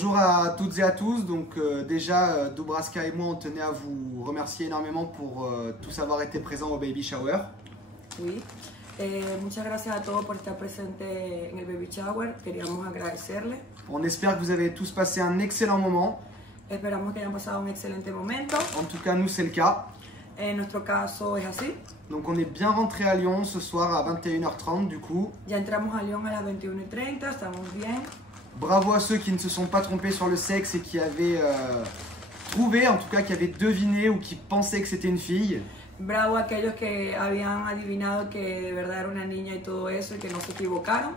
Bonjour à toutes et à tous. Donc déjà, Dubraska et moi, on tenait à vous remercier énormément pour tous avoir été présents au baby shower. Oui. Muchas gracias a todos por estar presentes en el baby shower. Queríamos agradecerle. On espère que vous avez tous passé un excellent moment. Esperamos que hayan pasado un excelente momento. En tout cas, nous, c'est le cas. En nuestro caso es así. Donc on est bien rentré à Lyon ce soir à 21h30 du coup. Ya entramos a Lyon a las 21:30, estamos bien. Bravo à ceux qui ne se sont pas trompés sur le sexe et qui avaient trouvé, en tout cas qui avaient deviné ou qui pensaient que c'était une fille. Bravo a aquellos que habían adivinado que de verdad era una niña y todo eso y que no se equivocaron.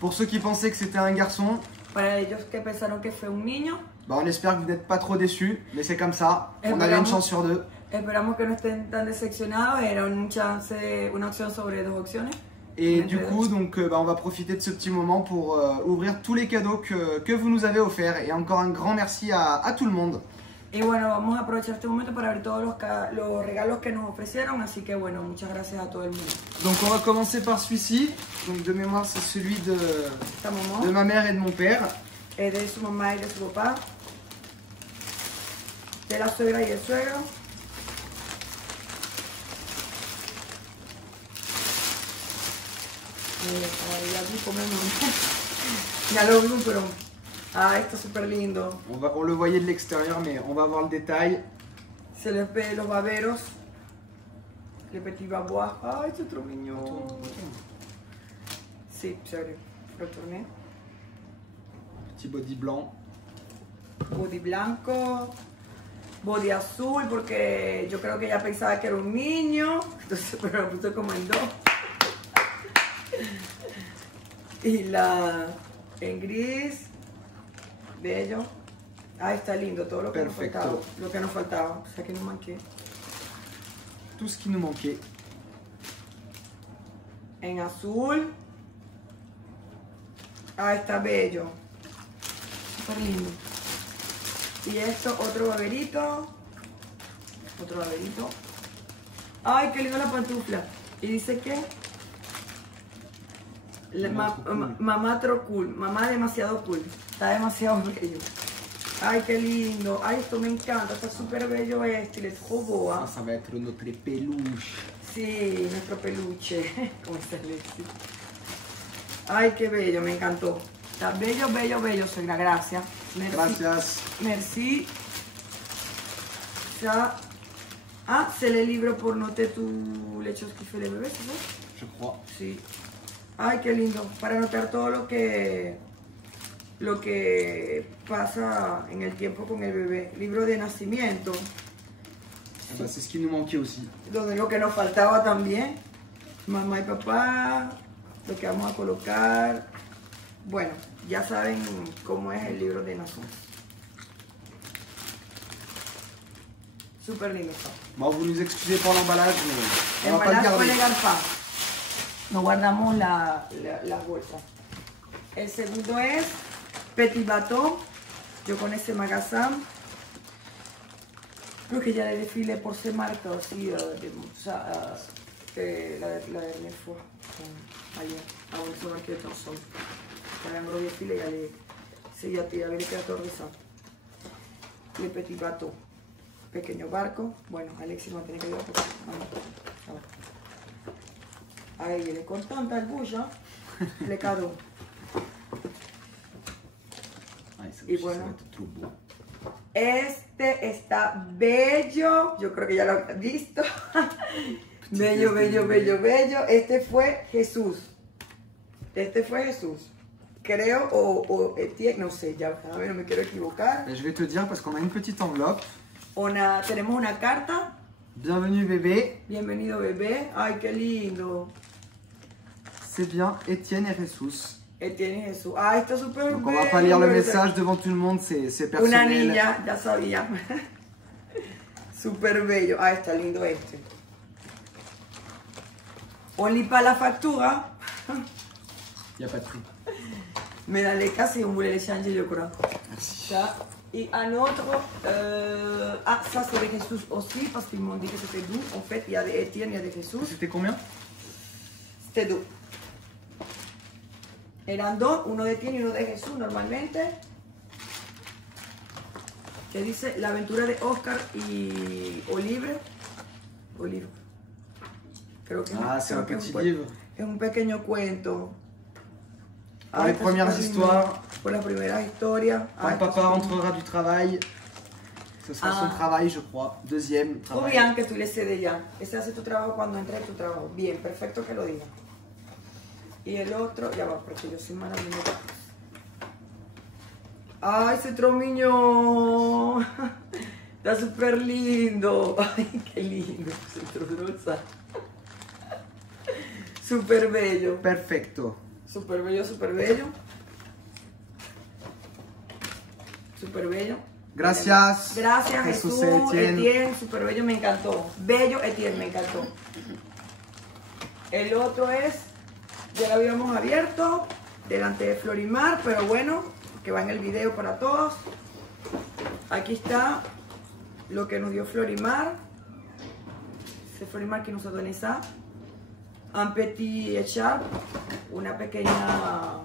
Pour ceux qui pensaient que c'était un garçon, Para ellos que pensaron que fue un niño, bah on espère que vous n'êtes pas trop déçus, mais c'est comme ça, on avait une chance sur deux. esperamos que no estén tan decepcionados, era una opción sobre dos opciones. Et du coup, donc, on va profiter de ce petit moment pour ouvrir tous les cadeaux que vous nous avez offerts. Et encore un grand merci à tout le monde. Y bueno, vamos a aprovechar este momento para ver todos los regalos que nos ofrecieron, así que bueno, muchas gracias a todo el mundo. Donc on va commencer par celui-ci. Donc de mémoire, c'est celui de ma mère et de mon père. De su mamá y de su papá, de la suegra y el suegro. Ya lo vimos, pero esto es súper lindo. On le voyait de l'extérieur, mais on va voir le détail. Se les ve los baberos, le petit babois. Ay, c'est trop mignon. Sí, chévere. Retourné. Petit body blanc. Body blanco, body azul, porque yo creo que ella pensaba que era un niño, entonces pero lo puse como en dos. Y la en gris, bello. Ah, está lindo, todo lo que Perfecto. nos faltaba. Lo que nos faltaba, o sea que no manqué. Tout ce qui nous manquait. En azul. Ah, está bello. Súper lindo. Y esto, otro baberito. Otro baberito. Ay, qué lindo la pantufla. Y dice que mamá tro cool, mamá demasiado cool, está demasiado bello. Ay, qué lindo, ay, esto me encanta, está súper bello este, les jobo. Ça va être notre peluche. Sí, nuestro peluche, como está Lexi. Ay, qué bello, me encantó. Está bello, bello, bello, suegra, gracias. Merci. Gracias. Merci. Ça. Ah, c'est le livre pour noter tous les choses qu'il fait le bébé, c'est ça? Je crois. Sí. Ay, qué lindo. Para anotar todo lo que pasa en el tiempo con el bebé. Libro de nacimiento. Ah bah, c'est ce qui nous manquait aussi. Donde lo que nos faltaba también. Mamá y papá. Lo que vamos a colocar. Bueno, ya saben cómo es el libro de nacimiento. Súper lindo está. Bon, vous nous excusez pour l'emballage, mais on va pas le Embalaje garder. de garpa. Nos guardamos las bolsas. El segundo es Petit Bateau. Yo con ese magazine. Creo que ya le défilé por ces marques aussi la dernière fois. Ayer. Ahora se va a quedar tan solo. Para un gros défilé ya le había quedado horrorizado. Le Petit Bateau. Pequeño barco. Bueno, Alexis va a tener que ayudar porque a ella le con tanta bulla le quedó. Y bueno, este está bello, yo creo que ya lo han visto. Bello, bello, bello, bello. Este fue Jesús. Creo, o Etienne, no sé, ya a ver, no me quiero equivocar. Je vais te dire parce qu'on a une petite enveloppe. Tenemos una carta. Bienvenue bébé. Bienvenido bebé. Ay, qué lindo. C'est bien Étienne et Jesús. Etienne y Jesús. Ah, está súper bello. Donc on va pas lire le message devant tout le monde, c'est personnel. Una niña, ya sabía. Súper bello. Ah, está lindo este. Only para la factura. Y a pas de prix. Me da casi un voulait l'échanger, je crois. Merci. Ça. Et un autre, ça c'est de Jesús aussi, parce qu'ils m'ont dit que c'était doux. En fait, il y a de Etienne, il y a de Jesús. C'était combien? C'était doux. Eran dos, uno de Etienne y uno de Jesús normalmente. que dice La aventura de Oscar y Olive. Creo que Ah, c'est un creo que petit livre. es un pequeño cuento. Pour les está premières súper lindo. histoires. Por las primeras historias. Quand Está papa súper lindo. rentrera du travail, ce sera son travail, je crois. Deuxième Muy travail. bien que tú le cedes ya. Ese hace tu trabajo cuando entre tu trabajo. Bien, perfecto que lo diga. Y el otro, ya va, porque yo soy maravillosa. ¡Ay, ese tromiño! Está súper lindo. ¡Ay, qué lindo! Centro rosa. Súper bello. Perfecto. Súper bello, súper bello. Súper bello. Gracias. Gracias, Jesús Jesús. Etienne. Etienne, súper bello, me encantó. Bello, Etienne, me encantó. El otro es, ya lo habíamos abierto, delante de Florimar, pero bueno, que va en el video para todos. Aquí está lo que nos dio Florimar. C'est Florimar qui nous a donné ça. Un petit écharpe, una pequeña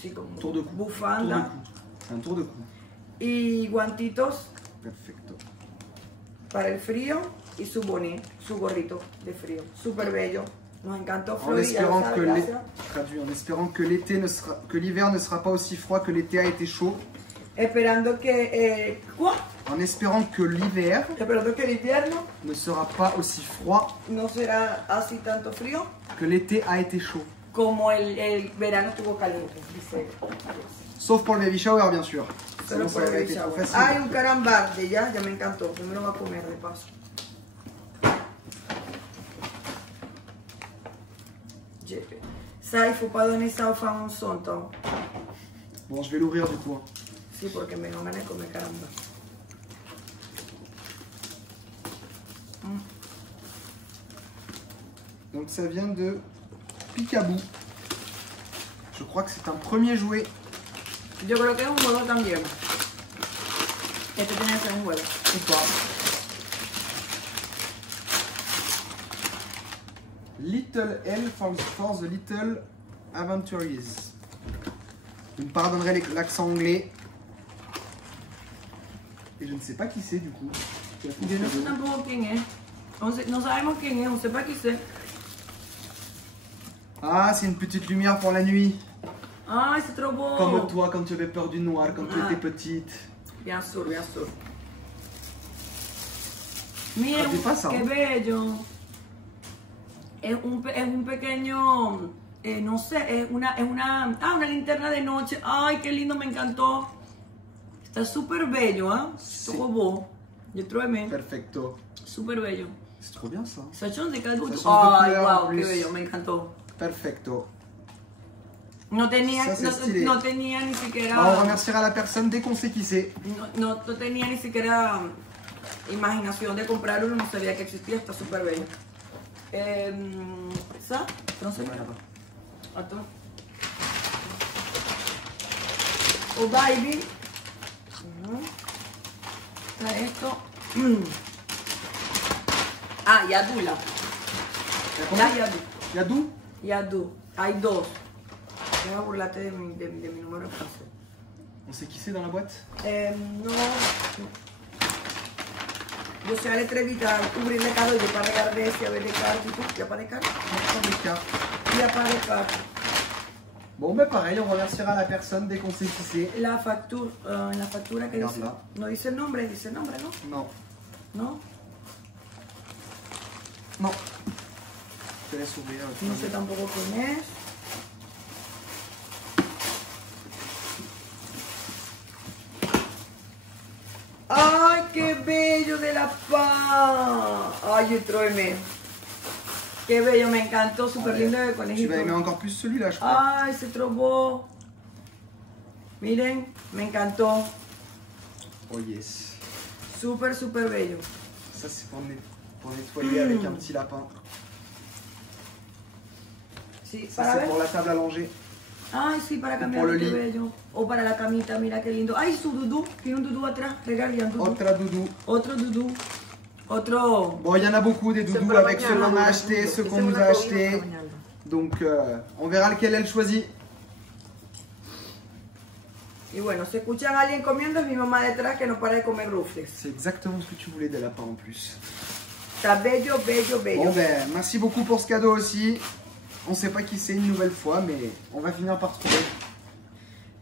sí, como Tour de cou. bufanda. Tour de cou. C'est un tour de cou. Y guantitos Perfecto. para el frío y su bonnet, su gorrito de frío. Súper bello. Nos encantó En Flori, ya lo espérant sabe, que gracias. traduit, en espérant que l'été ne sera, que l'hiver ne sera pas aussi froid que l'été a été chaud. Esperando que ¿cuá? En espérant que l'hiver Esperando que el invierno ne sera pas aussi froid no será así tanto frío que l'été a été chaud. como el verano estuvo caliente, dice. Sauf pour le baby shower, bien sûr. Solo Sinon, ça por el aurait été trop shower. facile. Hay un carambarde, ya me encantó. Yo me lo voy a comer de paso. Ça, il faut pas donner ça aux femmes enceintes. Bon, je vais l'ouvrir du coup. Sí, porque me dan ganas de comer caramba. Donc ça vient de Picaboo. Je crois que c'est un premier jouet. Yo creo que es un juego también. Este tiene que ser un juego. Ou pas. Little L for the Little Adventures. Vous me pardonnerez l'accent anglais. Et je ne sais pas qui c'est du coup. Qui a fait Yo ce no sé cadeau. tampoco quién es. No sabemos quién es, on sait pas qui c'est. Ah, c'est une petite lumière pour la nuit. Ay, c'est trop beau. Comme toi quand tu avais peur du noir quand tu Ah. étais petite. Bien sûr, bien sûr. Miren, ¿Qué pasa? qué bello. Es un pequeño, no sé, es una linterna de noche. Ay, qué lindo, me encantó. Está súper bello, ¿ah? Sí. Trop beau. Yo trouvé, Perfecto. súper bello. C'est trop bien ça. Ça change de cadeau. Ça change de Ay, couleur en wow, qué plus. bello, me encantó. Perfecto. No tenía, Ça, c'est stylé. no tenía ni siquiera... Bah, on remerciera la personne dès qu'on sait qui c'est. No tenía ni siquiera imaginación de comprar uno, no sabía que existía, está súper bello. ¿Ça? No sé. Attends. Oh, baby. Está esto. Ah, Yadula. Yadu. Yadou? Yadu. Hay dos. Deja burlarte de mi número en francés. On sait qui c'est dans la boîte? No. Yo soy alle tre vite a ouvrir les cadeaux, j'ai pas regardé s'il y avait des cartes du tout. Il n'y a pas de cartes? Pas de carte. Il n'y a pas de cartes. Bon, ben pareil, on remerciera la personne dès qu'on sait qui c'est. La factura que dice, Regarde-la. no dice el nombre, ¿no? Non. ¿No? Non. Je te laisse ouvrir. No sé tampoco quién es. ¡Ay, qué bello de la paz! ¡Ay, tráeme! ¡Qué bello! Me encantó, súper lindo de Tu conejito. vas aimer encore plus celui-là, je crois. ¡Ay, se trobó! Miren, me encantó. Oh yes. Súper, súper bello. Ça, c'est pour nettoyer avec un petit lapin. Sí, Ça, para c'est ver. pour la table à langer. Ay, sí, para cambiar, por qué el- bello. O para la camita, mira qué lindo. Ay, su dudú. Tiene un dudú atrás. Regarde un dudú. Autre doudou. Otro dudú. Otro. Bon, il y en a beaucoup des doudous avec ceux qu'on a achetés, ceux qu'on nous a achetés. Donc, on verra lequel elle choisit. Y bueno, si escuchan a alguien comiendo, es mi mamá detrás que no para de comer rufles. C'est exactement ce que tu voulais des lapins en plus. Está bello, bello, bello. Bon ben, merci beaucoup pour ce cadeau aussi. On sait pas qui c'est une nouvelle fois, mais on va finir par trouver.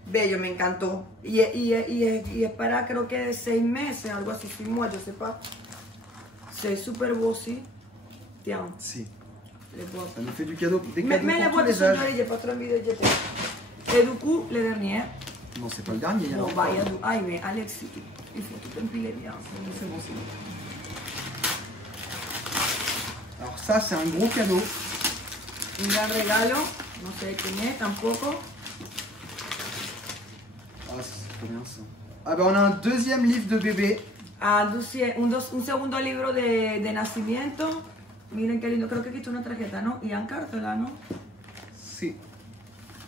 Bello, me encantó. Y es para, creo que de 6 meses, algo así, si moi, je sais pas. C'est super beau aussi. Tiens, Si, les bois. ça nous fait du cadeau, des Mais cadeaux les pour tous boîtes les sont âges. jolies, j'ai pas trop envie de jeter. Et du coup, le dernier. Non, c'est pas le dernier. No, Alors. vaya, ay, mais Alexis, il faut que tu t'empiles bien. C'est bon, c'est bon. Alors ça, c'est un gros cadeau. Un gran regalo, no sé de quién es tampoco. Ah, c'est trop bien ça. Ah ben, on a un deuxième livre de bébé. Ah, un segundo libro de nacimiento. Miren qué lindo, creo que aquí está una tarjeta, ¿no? Y en cartola, ¿no? Si.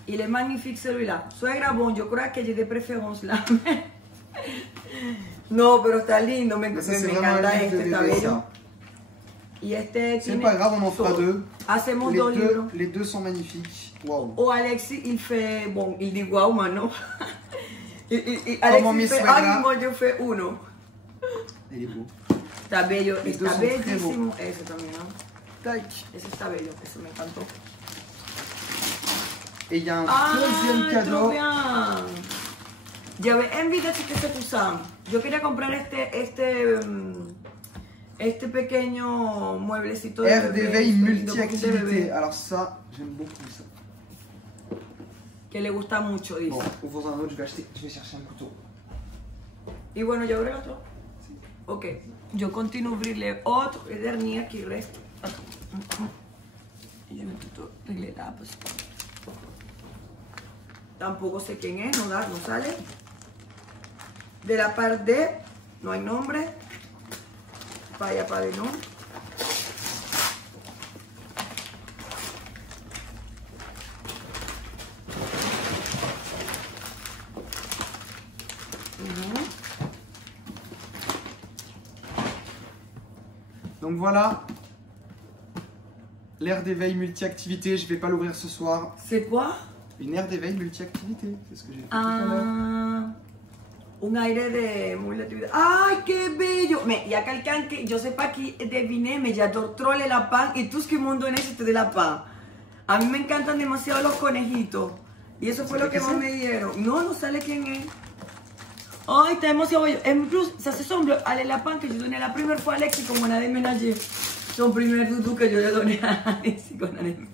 Il est magnifique celui-là. Suegra, bon, yo creo que j'ai de préférence là. No, pero está lindo, me Ça, c'est vraiment encanta un livre de este, está bébé, bello. ça. Y este C'est tiene pas grave, on en fera todo. deux. Hacemos dos libros. Les deux sont magnifiques. Waouh. O Alexis, il fait, bon, il dit wow, mano. Como mi Alexis fait, suegra. ay, moi, yo fais uno. Il est beau. Está bello, Les deux está sont très bellísimo. Ese también, ¿no? Tac. Ese está bello, ese me encantó. Et il y a un Ah, deuxième trop cadeau. bien. J'avais envie de que se pusan. Yo quería comprar este pequeño mueblecito de Air bebé, d'éveil de multi-activité. bebé, Alors ça, j'aime beaucoup ça. que le gusta mucho, dice. Bon, ouvre un autre, je vais chercher un couteau. Y bueno, yo abro el otro. Ok, yo continuo a abrirle otro, el dernier qui reste. Y yo intento arreglar la pues. Tampoco sé quién es, no sale. De la parte de, no hay nombre. Vaya para de no. Donc voilà, l'air d'éveil multi-activité. Je vais pas l'ouvrir ce soir. C'est quoi? Une aire d'éveil multi-activité, c'est ce que j'ai fait tout à l'heure. Ah, un aire de multiactividad. ¡Ay, qué bello! Me, ya calcan que yo sepa que deviné, me ya trole la pan y tú es que mundo en ese de la pan. A mí me encantan demasiado los conejitos. Y eso fue lo que más me dieron. No, no sale quién es. Ay, está demasiado bello. En plus, ça se semble à la pan que yo doné la primera fue a Alexis como una de ménager. Son primer dudú que yo le doné a Alexis con Alexis.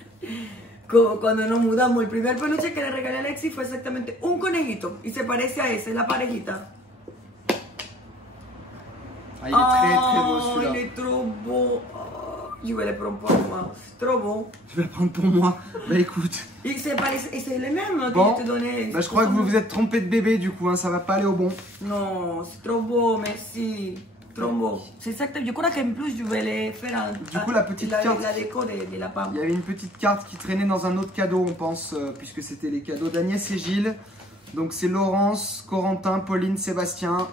Cuando nos mudamos, el primer peluche que le regalé a Alexis fue exactamente un conejito. Y se parece a ese, la parejita. Ah, il est très beau Il celui-là. est trop beau. Oh, je vais le prendre pour moi. C'est trop beau. Tu vas le prendre pour moi. Bah écoute. Et c'est le même que Bon, je te donnais. bah, je crois que vous vous êtes trompé de bébé du coup, hein, ça va pas aller au bon. Non, c'est trop beau, merci. Trop beau. C'est exact. Je crois qu'en plus, je vais les faire un, Du coup, la petite carte. La déco de la pomme. Il y avait une petite carte qui traînait dans un autre cadeau, on pense, puisque c'était les cadeaux d'Agnès et Gilles. Donc c'est Laurence, Corentin, Pauline, Sébastien,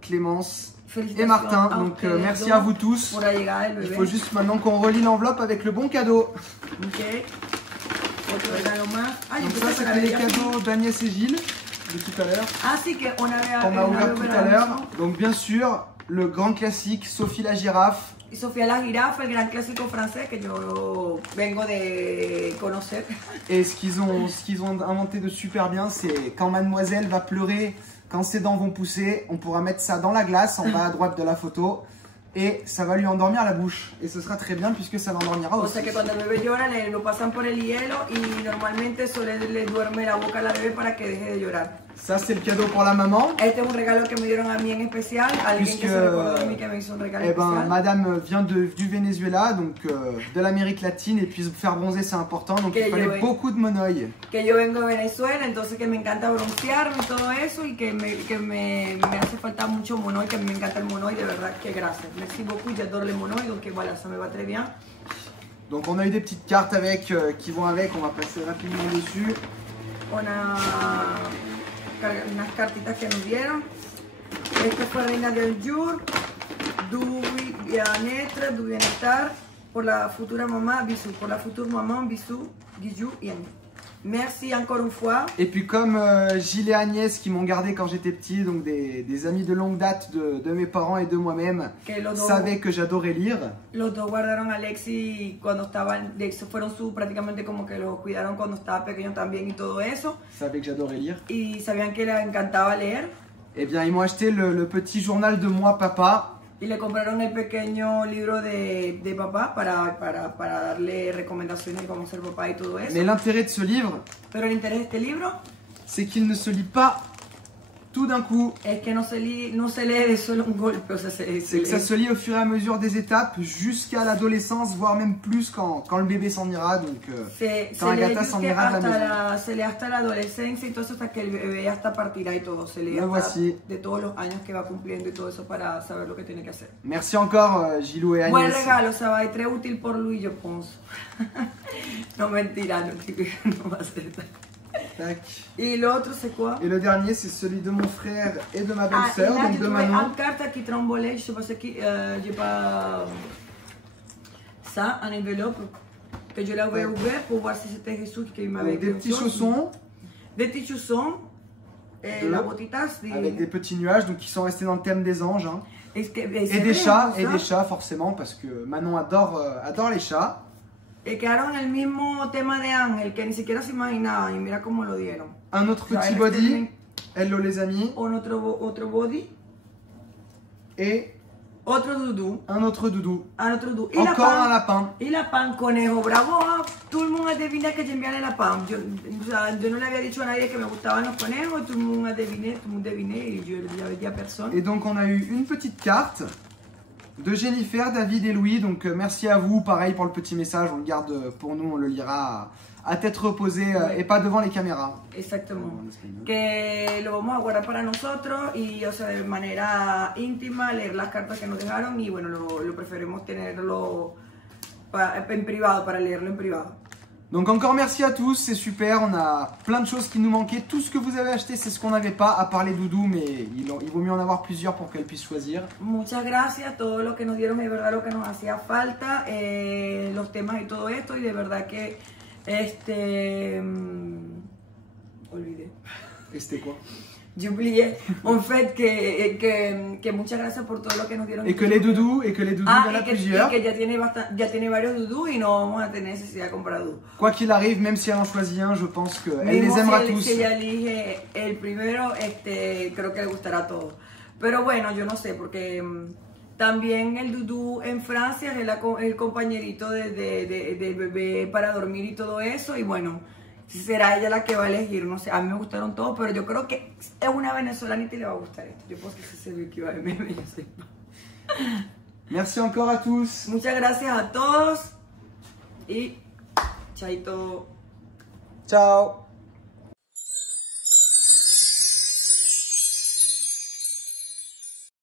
Clémence et Martin. Donc merci à vous tous. Pour llegar el Il bebé. faut juste maintenant qu'on relie l'enveloppe avec le bon cadeau. Ok. Otro regalo más. Ah, yo Donc ça pensé que c'était la les había- cadeaux d'Agnès et Gilles de tout à l'heure. Ah, sí, que on avait Qu'on a ouvert tout à l'heure. Donc bien sûr, le grand classique, Sophie la girafe. Y Sofía la jirafa, el gran clásico francés que yo vengo de conocer. Et ce qu'ils ont inventé de super bien, c'est quand mademoiselle va pleurer, quand ses dents vont pousser, on pourra mettre ça dans la glace en bas à droite de la photo et ça va lui endormir la bouche. Et ce sera très bien puisque ça l'endormira O aussi. sea que cuando el bebé llora lo pasan por el hielo y normalmente eso le duerme la boca a la bebé para que deje de llorar. Ça c'est le cadeau pour la maman. Este es un regalo que me dieron a mí en especial, alguien Puisque, que se recordó de mí que me hizo un regalo Eh ben, especial. madame vient du Venezuela, donc de l'Amérique latine, et puis faire bronzer c'est important, donc il fallait beaucoup de monoï. Que yo vengo de Venezuela, entonces que me encanta broncearme y todo eso y que me hace falta mucho monoï, que me encanta el monoï, de verdad que gracias. Merci beaucoup, j'adore le monoï, donc voilà, ça me va très bien. Donc on a eu des petites cartes avec, qui vont avec, on va passer rapidement dessus. Unas cartitas que nos dieron. Esta fue Reina del Jour, du bien-être, du bienestar, por la futura mamá, bisou, por la futura mamá, bisou, guillou, y Annie. Merci encore une fois. Et puis comme Gilles et Agnès qui m'ont gardé quand j'étais petit, donc des amis de longue date de mes parents et de moi-même, savaient que j'adorais lire. Los dos guardaron a Alexis cuando estaban, fueron prácticamente como que lo cuidaron cuando estaba pequeño también y todo eso. Savaient que j'adorais lire. Y sabían que le encantaba leer. Eh bien, ils m'ont acheté le petit journal de moi papa. Y le compraron el pequeño libro de papá para darle recomendaciones de cómo ser papá y todo eso. Mais l'intérêt de ce livre, Pero el interés de este libro c'est qu'il ne se lit pas tout d'un coup. es que no se lee de solo un golpe, o sea, C'est que ça se lit au fur et à mesure des étapes jusqu'à l'adolescence, voire même plus quand le bébé s'en ira. Donc, quand Agatha s'en ira de la maison. Se lee hasta la adolescencia y todo eso hasta que el bebé ya está partirá y todo. Se lee hasta de todos los años que va cumpliendo y todo eso para saber lo que tiene que hacer. Merci encore, Gilou et Agnès. Buen regalo, ça va être très utile pour lui, je pense. No, mentira, no va a ser. Tac. Et l'autre, c'est quoi? Et le dernier, c'est celui de mon frère et de ma belle-sœur, donc de Manon. Une carte qui tremblait, je sais pas ce qui, j'ai pas ça, un enveloppe que je l'avais ouvert pour voir si c'était Jésus qui m'avait des petits chaussons. Des petits chaussons, la botitas. Avec des petits nuages, donc qui sont restés dans le thème des anges. Hein. Et des chats forcément, parce que Manon adore les chats. Y quedaron el mismo tema de Ángel, que ni siquiera se imaginaba, y mira cómo lo dieron. Un autre petit body, hello les amis. Otro body. Et otro doudou. Un autre doudou. Un autre doudou. Encore un lapin. Y lapin, conejo, bravo. Tout le monde a deviné que j'aimais les lapins. Yo no le había dicho a nadie que me gustaban los conejos, tout le monde a deviné, et je ne l'avais dit à personne. Et donc on a eu une petite carte de Jennifer, David et Louis, donc merci à vous, pareil pour le petit message, on le garde pour nous, on le lira à tête reposée et pas devant les caméras. Exactement. Que lo vamos a guardar para nosotros y, o sea, de manera íntima, leer las cartas que nos dejaron y bueno, lo preferimos tenerlo en privado, para leerlo en privado. Donc encore merci à tous, c'est super, on a plein de choses qui nous manquaient. Tout ce que vous avez acheté, c'est ce qu'on n'avait pas, à part les doudous, mais il vaut mieux en avoir plusieurs pour qu'elles puissent choisir. Muchas gracias, todo lo que nos dieron es de verdad lo que nos hacía falta, los temas y todo esto, y de verdad que, olvidé. C'était quoi? J'ai oublié, en fait, que muchas gracias por todo lo que nos dieron. Et que les doudous, il y en a plusieurs. Y que ya tiene varios doudous y no vamos a tener necesidad de comprar doudous. Quoi qu'il arrive, même si elle en choisit un, je pense qu'elle les aimera tous. Si ella elige el primero, creo que le gustará a todos. Pero bueno, yo no sé, porque también el doudou en Francia es el compañerito del bebé para dormir y todo eso, y bueno, será ella la que va a elegir, no sé, a mí me gustaron todos, pero yo creo que es una venezolanita y le va a gustar esto. Yo puedo que ese es el que va de meme, yo sé. Merci encore à tous. Muchas gracias a todos y chaito. Ciao.